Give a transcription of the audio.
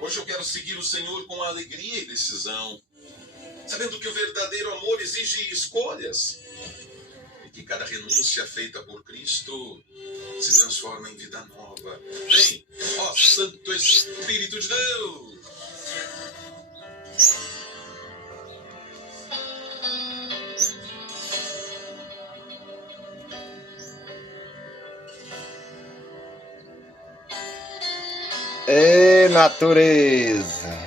Hoje eu quero seguir o Senhor com alegria e decisão, sabendo que o verdadeiro amor exige escolhas e que cada renúncia feita por Cristo se transforma em vida nova. Vem, ó Santo Espírito de Deus! É natureza.